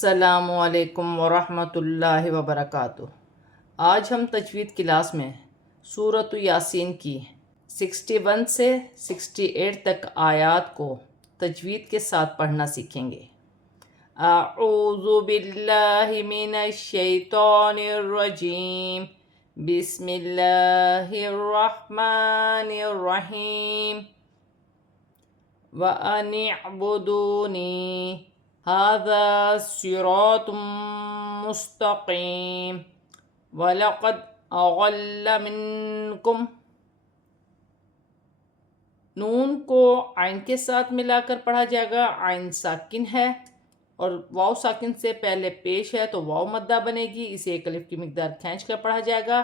السلام علیکم ورحمۃ اللہ وبرکاتہ۔ آج ہم تجوید کلاس میں سورۃ یاسین کی 61 سے 68 تک آیات کو تجوید کے ساتھ پڑھنا سیکھیں گے۔ اعوذ باللہ من الشیطان الرجیم، بسم اللہ الرحمن الرحیم، وَأَنِ اعْبُدُونِي هذا صراط مستقیم وَلَقَدْ أَضَلَّ مِنْكُمْ۔ نون کو عین کے ساتھ ملا کر پڑھا جائے گا۔ عین ساکن ہے اور واو ساکن سے پہلے پیش ہے تو واو مدہ بنے گی، اسے ایک الف کی مقدار کھینچ کر پڑھا جائے گا۔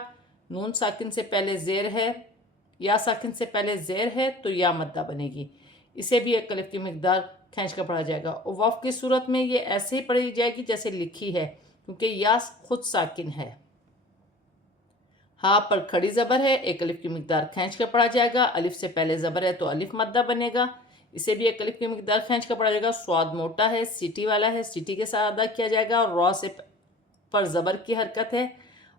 نون ساکن سے پہلے زیر ہے، یا ساکن سے پہلے زیر ہے تو یا مدہ بنے گی، اسے بھی ایک الف کی مقدار کھینچ کر پڑھا جائے گا۔ اور وقف کی صورت میں یہ ایسے ہی پڑھی جائے گی جیسے لکھی ہے، کیونکہ یا خود ساکن ہے۔ ہاں پر کھڑی زبر ہے، ایک الف کی مقدار کھینچ کر پڑھا جائے گا۔ الف سے پہلے زبر ہے تو الف مدہ بنے گا، اسے بھی ایک الف کی مقدار کھینچ کر پڑھا جائے گا۔ سواد موٹا ہے، سیٹی والا ہے، سیٹی کے ساتھ ادا کیا جائے گا۔ را سے پر زبر کی حرکت ہے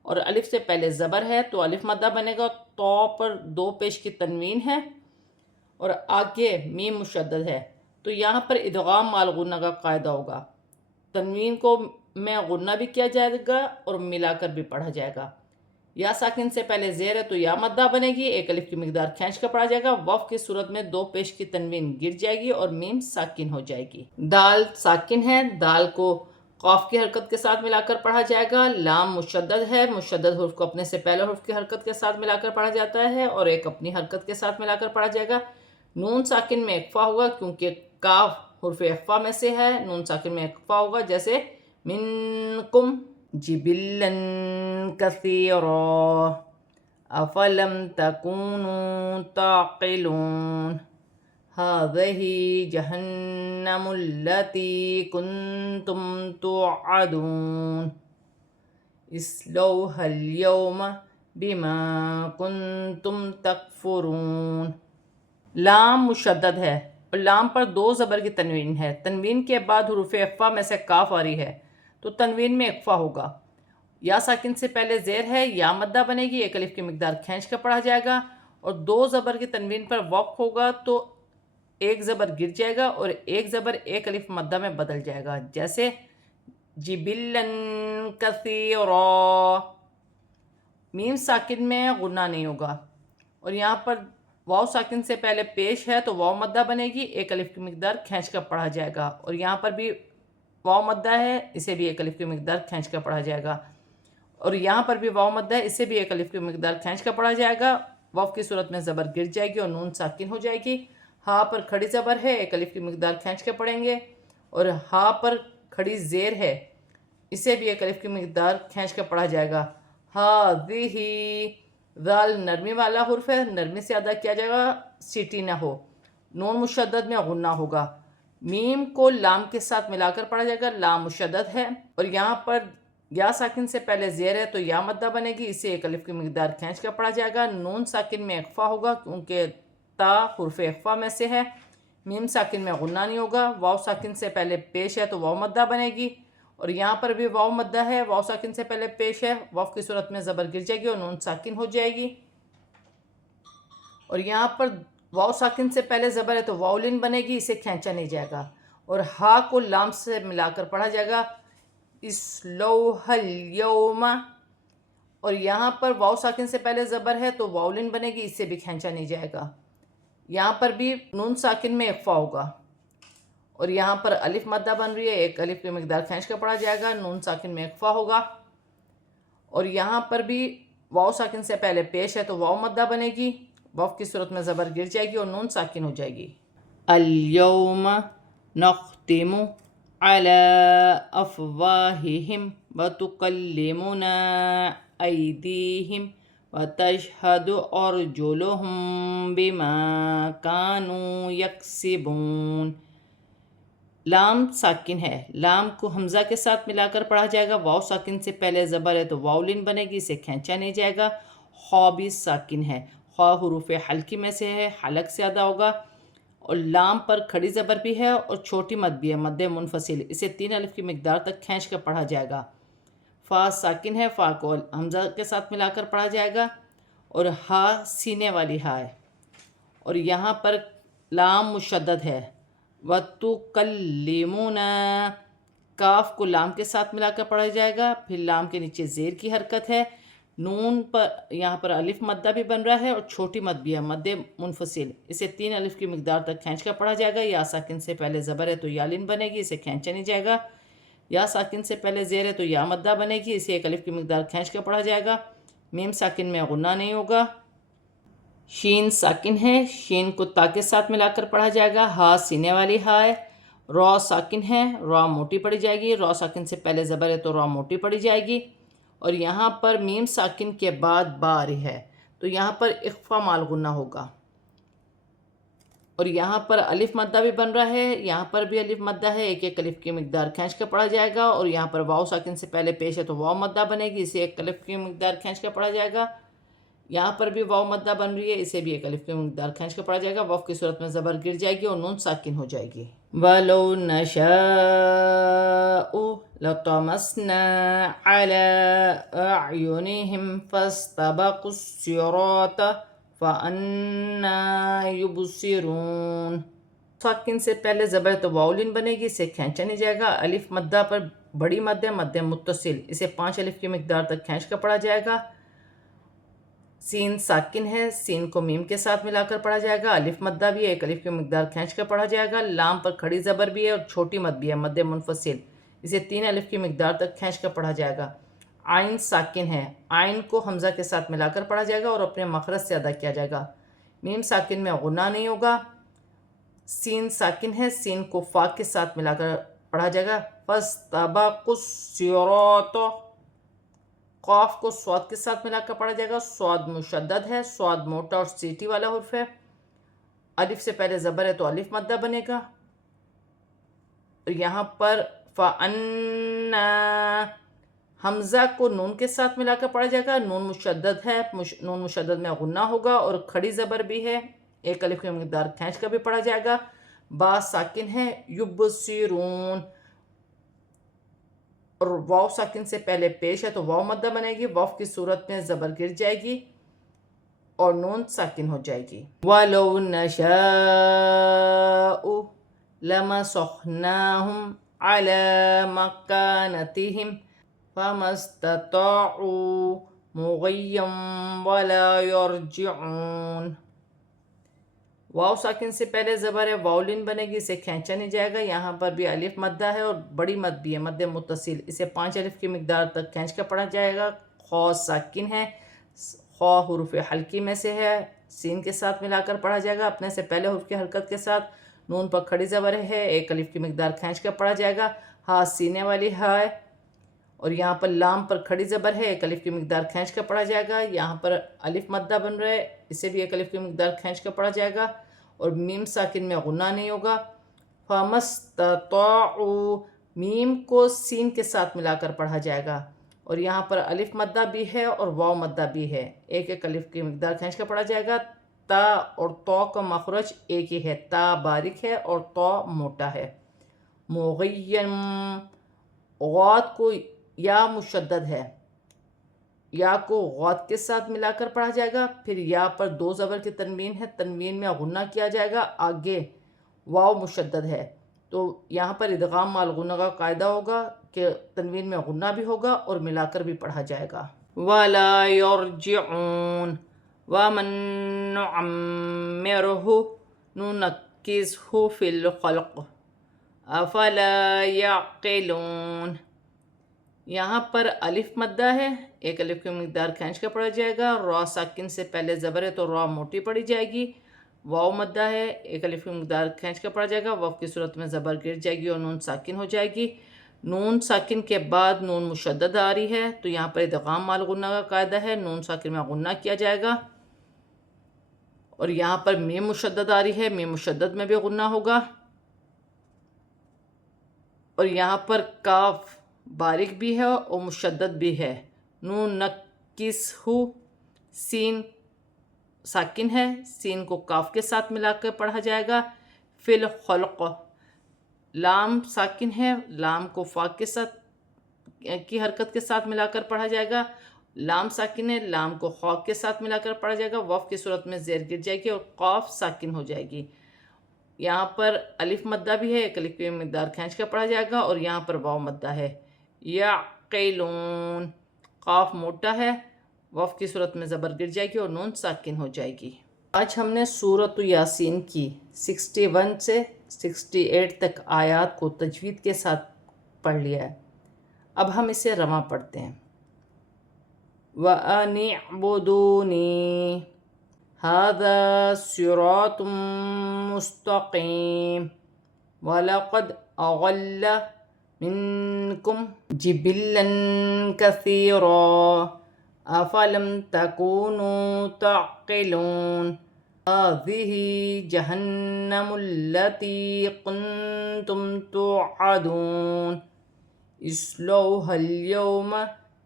اور الف سے پہلے زبر ہے تو الف مدہ بنے گا۔ تو پر دو پیش کی تنوین ہے اور آگے میم مشدد ہے، تو یہاں پر ادغام مال غنہ کا قاعدہ ہوگا۔ تنوین کو میں غنہ بھی کیا جائے گا اور ملا کر بھی پڑھا جائے گا۔ یا ساکن سے پہلے زیر ہے تو یا مدہ بنے گی، ایک الف کی مقدار کھینچ کر پڑھا جائے گا۔ وقف کی صورت میں دو پیش کی تنوین گر جائے گی اور میم ساکن ہو جائے گی۔ دال ساکن ہے، دال کو قاف کی حرکت کے ساتھ ملا کر پڑھا جائے گا۔ لام مشدد ہے، مشدد حرف کو اپنے سے پہلے حرف کی حرکت کے ساتھ ملا کر پڑھا جاتا ہے اور ایک اپنی حرکت کے ساتھ ملا کر پڑھا جائے گا۔ نون ساکن میں اقفا ہوگا کیونکہ کاف حرف اقفا میں سے ہے، نون ساکن میں اقفا ہوگا، جیسے منکم جبلا کثیرا افلم تکونوا تعقلون هذه جہنم التي کنتم توعدون اصلوها اليوم بما کنتم تکفرون۔ لام مشدد ہے اور لام پر دو زبر کی تنوین ہے۔ تنوین کے بعد حروف اقفا میں سے کاف آ رہی ہے تو تنوین میں اقفا ہوگا۔ یا ساکن سے پہلے زیر ہے، یا مدہ بنے گی، ایک الف کی مقدار کھینچ کر پڑھا جائے گا اور دو زبر کی تنوین پر وقف ہوگا تو ایک زبر گر جائے گا اور ایک زبر ایک الف مدہ میں بدل جائے گا، جیسے جبلن کثیرا۔ میم ساکن میں غنہ نہیں ہوگا اور یہاں پر واو ساکن سے پہلے پیش ہے تو واو مدہ بنے گی، ایک الف کی مقدار کھینچ کر پڑھا جائے گا اور یہاں پر بھی واو مدہ ہے، اسے بھی ایک الف کی مقدار کھینچ کر پڑھا جائے گا اور یہاں پر بھی واو مدہ ہے، اسے بھی ایک الف کی مقدار کھینچ کر پڑھا جائے گا۔ واو کی صورت میں زبر گر جائے گی اور نون ساکن ہو جائے گی۔ ہاں پر کھڑی زبر ہے، ایک الف کی مقدار کھینچ کر پڑھیں گے اور ہاں پر کھڑی زیر ہے، اسے بھی ایک الف کی مقدار کھینچ کر پڑھا جائے گا۔ ہاذہ، ذال نرمی والا حرف ہے، نرمی سے ادا کیا جائے گا، سیٹی نہ ہو۔ نون مشدد میں غنہ ہوگا۔ میم کو لام کے ساتھ ملا کر پڑھا جائے گا، لام مشدد ہے اور یہاں پر یا ساکن سے پہلے زیر ہے تو یا مدہ بنے گی، اسے ایک الف کی مقدار کھینچ کر پڑھا جائے گا۔ نون ساکن میں اقفا ہوگا کیونکہ تا حرف اقفا میں سے ہے۔ میم ساکن میں غنہ نہیں ہوگا۔ واو ساکن سے پہلے پیش ہے تو واو مدہ بنے گی اور یہاں پر بھی واو مدہ ہے، واو ساکن سے پہلے پیش ہے، واو کی صورت میں زبر گر جائے گی اور نون ساکن ہو جائے گی اور یہاں پر واو ساکن سے پہلے زبر ہے تو واو لین بنے گی، اسے کھینچا نہیں جائے گا اور ہا کو لام سے ملا کر پڑھا جائے گا، اصلوها اليوم، اور یہاں پر واو ساکن سے پہلے زبر ہے تو واو لین بنے گی، اسے بھی کھینچا نہیں جائے گا۔ یہاں پر بھی نون ساکن میں اقفا ہوگا اور یہاں پر الف مدہ بن رہی ہے، ایک الف کی مقدار کھینچ کر پڑھا جائے گا، نون ساکن میں اقفا ہوگا اور یہاں پر بھی واو ساکن سے پہلے پیش ہے تو واو مدہ بنے گی، واو کی صورت میں زبر گر جائے گی اور نون ساکن ہو جائے گی۔ اليوم نختم على افواہہم وتکلمنا ایدیہم وتشہد ارجلہم بما کانوا یکسبون۔ لام ساکن ہے، لام کو حمزہ کے ساتھ ملا کر پڑھا جائے گا۔ واو ساکن سے پہلے زبر ہے تو واو لین بنے گی، اسے کھینچا نہیں جائے گا۔ خا بھی ساکن ہے، خا حروف حلقی میں سے ہے، حلق سے ادا ہوگا اور لام پر کھڑی زبر بھی ہے اور چھوٹی مد بھی ہے، مد منفصل، اسے 3 الف کی مقدار تک کھینچ کر پڑھا جائے گا۔ فا ساکن ہے، فا کو حمزہ کے ساتھ ملا کر پڑھا جائے گا، اور ہا سینے والی ہا ہے، اور یہاں پر لام مشدد ہے۔ وَتُكَلِّمُونَا، کاف کو لام کے ساتھ ملا کر پڑھا جائے گا، پھر لام کے نیچے زیر کی حرکت ہے، نون پر یہاں پر الف مدہ بھی بن رہا ہے اور چھوٹی مد بھی ہے، مد منفصل، اسے 3 الف کی مقدار تک کھینچ کر پڑھا جائے گا۔ یا ساکن سے پہلے زبر ہے تو یا لین بنے گی، اسے کھینچا نہیں جائے گا۔ یا ساکن سے پہلے زیر ہے تو یا مدہ بنے گی، اسے 1 الف کی مقدار کھینچ کر پڑھا جائے گا۔ میم ساکن میں غنہ نہیں ہوگا۔ شین ساکن ہے، شین کو تا کے ساتھ ملا کر پڑھا جائے گا، ہا سینے والی ہا ہے۔ را ساکن ہے، را موٹی پڑھی جائے گی، را ساکن سے پہلے زبر ہے تو را موٹی پڑھی جائے گی، اور یہاں پر میم ساکن کے بعد با آ رہی ہے تو یہاں پر اخفا مال غنہ ہوگا، اور یہاں پر الف مدہ بھی بن رہا ہے، یہاں پر بھی الف مدہ ہے، 1 الف کی مقدار کھینچ کر پڑھا جائے گا، اور یہاں پر واو ساکن سے پہلے پیش ہے تو واو مدہ بنے گی، اسے 1 الف کی مقدار کھینچ کر پڑھا جائے گا۔ یہاں پر بھی واو مدہ بن رہی ہے، اسے بھی 1 الف کی مقدار کھینچ کر پڑھا جائے گا، وقف کی صورت میں زبر گر جائے گی اور نون ساکن ہو جائے گی۔ وَلَوْ نَشَاءُ لَطَمَسْنَا عَلَىٰ أَعْيُنِهِمْ فَاسْتَبَقُوا الصِّرَاطَ فَأَنَّىٰ يُبْصِرُونَ۔ ساکن سے پہلے زبر تو واولین بنے گی، اسے کھینچا نہیں جائے گا، الف مدہ پر بڑی مد ہے، مد متصل، اسے 5 الف کی مقدار تک کھینچ کر پڑھا جائے گا۔ سین ساکن ہے، سین کو میم کے ساتھ ملا کر پڑھا جائے گا، الف مدہ بھی ہے، 1 الف کی مقدار کھینچ کر پڑھا جائے گا، لام پر کھڑی زبر بھی ہے اور چھوٹی مد بھی ہے، مد منفصل، اسے 3 الف کی مقدار تک کھینچ کر پڑھا جائے گا۔ آئین ساکن ہے، آئین کو حمزہ کے ساتھ ملا کر پڑھا جائے گا اور اپنے مخرج سے ادا کیا جائے گا۔ میم ساکن میں غنہ نہیں ہوگا۔ سین ساکن ہے، سین کو فا کے ساتھ ملا کر پڑھا جائے گا، فَاسْتَبَقُوا الصِّرَاطَ، قاف کو صاد کے ساتھ ملا کر پڑھا جائے گا، صاد مشدد ہے، صاد موٹا اور سیٹی والا حرف ہے، الف سے پہلے زبر ہے تو الف مدہ بنے گا، اور یہاں پر فَأَنَّا، حمزہ کو نون کے ساتھ ملا کر پڑھا جائے گا، نون مشدد ہے، نون مشدد میں غنہ ہوگا اور کھڑی زبر بھی ہے، 1 الف کی مقدار کھینچ کر بھی پڑھا جائے گا۔ با ساکن ہے، یبصرون، اور واو ساکن سے پہلے پیش ہے تو واو مدہ بنے گی، واو کی صورت میں زبر گر جائے گی اور نون ساکن ہو جائے گی۔ وَلَوْ نَشَاءُ لَمَسَخْنَاهُمْ عَلَىٰ مَكَانَتِهِمْ فَمَا اسْتَطَاعُوا مُضِيًّا وَلَا يَرْجِعُونَ۔ واو ساکن سے پہلے زبر ہے، واولین بنے گی، اسے کھینچا نہیں جائے گا، یہاں پر بھی الف مدہ ہے اور بڑی مد بھی ہے، مد متصل، اسے 5 الف کی مقدار تک کھینچ کر پڑھا جائے گا۔ خا ساکن ہے، خا حروف حلقی میں سے ہے، سین کے ساتھ ملا کر پڑھا جائے گا اپنے سے پہلے حرف کی حرکت کے ساتھ، نون پر کھڑی زبر ہے، 1 الف کی مقدار کھینچ کر پڑھا جائے گا، ہا سینے والی ہا ہے، اور یہاں پر لام پر کھڑی زبر ہے، 1 الف کی مقدار کھینچ کر پڑھا جائے گا، یہاں پر الف مدہ بن رہا ہے، اسے بھی 1 الف کی مقدار کھینچ کر پڑھا جائے گا، اور میم ساکن میں غنہ نہیں ہوگا۔ فَمَا اسْتَطَاعُوا، میم کو سین کے ساتھ ملا کر پڑھا جائے گا، اور یہاں پر الف مدہ بھی ہے اور واو مدہ بھی ہے، 1 الف کی مقدار کھینچ کر پڑھا جائے گا۔ تا اور تو کا مخرج ایک ہی ہے، تا باریک ہے اور تو موٹا ہے۔ مغیم، غاد کو یا مشدد ہے، یا کو غاد کے ساتھ ملا کر پڑھا جائے گا، پھر یا پر 2 زبر کی تنوین ہے، تنوین میں غنہ کیا جائے گا، آگے واو مشدد ہے، تو یہاں پر ادغام مع الغنہ کا قاعدہ ہوگا کہ تنوین میں غنہ بھی ہوگا اور ملا کر بھی پڑھا جائے گا۔ وَلَا يَرْجِعُونَ وَمَن نُعَمِّرْهُ نُنَكِّسْهُ فِي الْخَلْقِ أَفَلَا يَعْقِلُونَ۔ یہاں پر الف مدہ ہے، 1 الف کی مقدار کھینچ کر پڑھا جائے گا، را ساکن سے پہلے زبر ہے تو را موٹی پڑھی جائے گی، واو مدہ ہے، 1 الف کی مقدار کھینچ کر پڑھا جائے گا، واو کی صورت میں زبر گر جائے گی اور نون ساکن ہو جائے گی، نون ساکن کے بعد نون مشدد آ رہی ہے تو یہاں پر ادغام مع الغنہ کا قاعدہ ہے، نون ساکن میں غنہ کیا جائے گا، اور یہاں پر میم مشدد آ رہی ہے، میم مشدد میں بھی غنہ ہوگا، اور یہاں پر کاف باریک بھی ہے اور مشدد بھی ہے۔ نُنَكِّسْهُ، سین ساکن ہے، سین کو کاف کے ساتھ ملا کر پڑھا جائے گا، فی الخلق، لام ساکن ہے، لام کو فا کے ساتھ کی حرکت کے ساتھ ملا کر پڑھا جائے گا، لام ساکن ہے، لام کو خا کے ساتھ ملا کر پڑھا جائے گا، وقف کی صورت میں زیر گر جائے گی اور قاف ساکن ہو جائے گی۔ یہاں پر الف مدہ بھی ہے، ایک الف کی مقدار کھینچ کر پڑھا جائے گا، اور یہاں پر واو مدہ ہے۔ یعقلون، قاف موٹا ہے، وقف کی صورت میں زبر گر جائے گی اور نون ساکن ہو جائے گی۔ آج ہم نے سورۃ یاسین کی 61 سے 68 تک آیات کو تجوید کے ساتھ پڑھ لیا ہے، اب ہم اسے رواں پڑھتے ہیں۔ وَأَنِ اعْبُدُونِي هَذَا صِرَاطٌ مُسْتَقِيمٌ وَلَقَدْ أَضَلَّ مِنْكُمْ جِبِلًّا كَثِيرًا أَفَلَمْ تَكُونُوا تَعْقِلُونَ هَذِهِ جَهَنَّمُ الَّتِي كُنْتُمْ تُوعَدُونَ اصْلَوْهَا الْيَوْمَ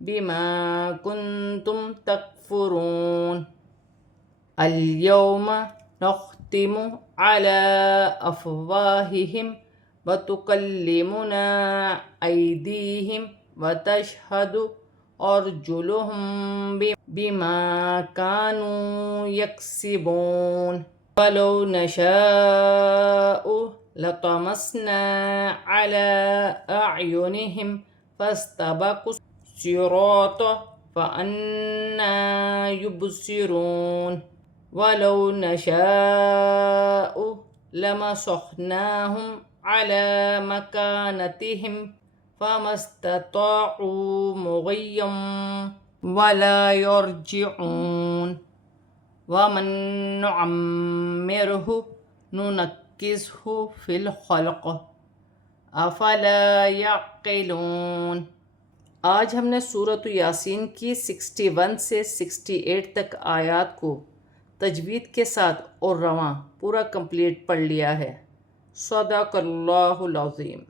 بِمَا كُنْتُمْ تَكْفُرُونَ الْيَوْمَ نَخْتِمُ عَلَى أَفْوَاهِهِمْ وَتُكَلِّمُنَا أَيْدِيهِمْ وَتَشْهَدُ أَرْجُلُهُمْ بِمَا كَانُوا يَكْسِبُونَ وَلَوْ نَشَاءُ لَطَمَسْنَا عَلَى أَعْيُنِهِمْ فَاسْتَبَقُوا الصِّرَاطَ فَأَنَّىٰ يُبْصِرُونَ وَلَوْ نَشَاءُ لَمَسَخْنَاهُمْ عَلَى مَكَانَتِهِمْ فَمَا اسْتَطَاعُوا مُضِيًّا وَلَا يَرْجِعُونَ وَمَن نُعَمِّرْهُ نُنَكِّسْهُ فِي الْخَلْقِ أَفَلَا يَعْقِلُونَ۔ آج ہم نے سورۃ یاسین کی 61 سے 68 تک آیات کو تجوید کے ساتھ اور رواں پورا کمپلیٹ پڑھ لیا ہے۔ صدق اللہ العظیم۔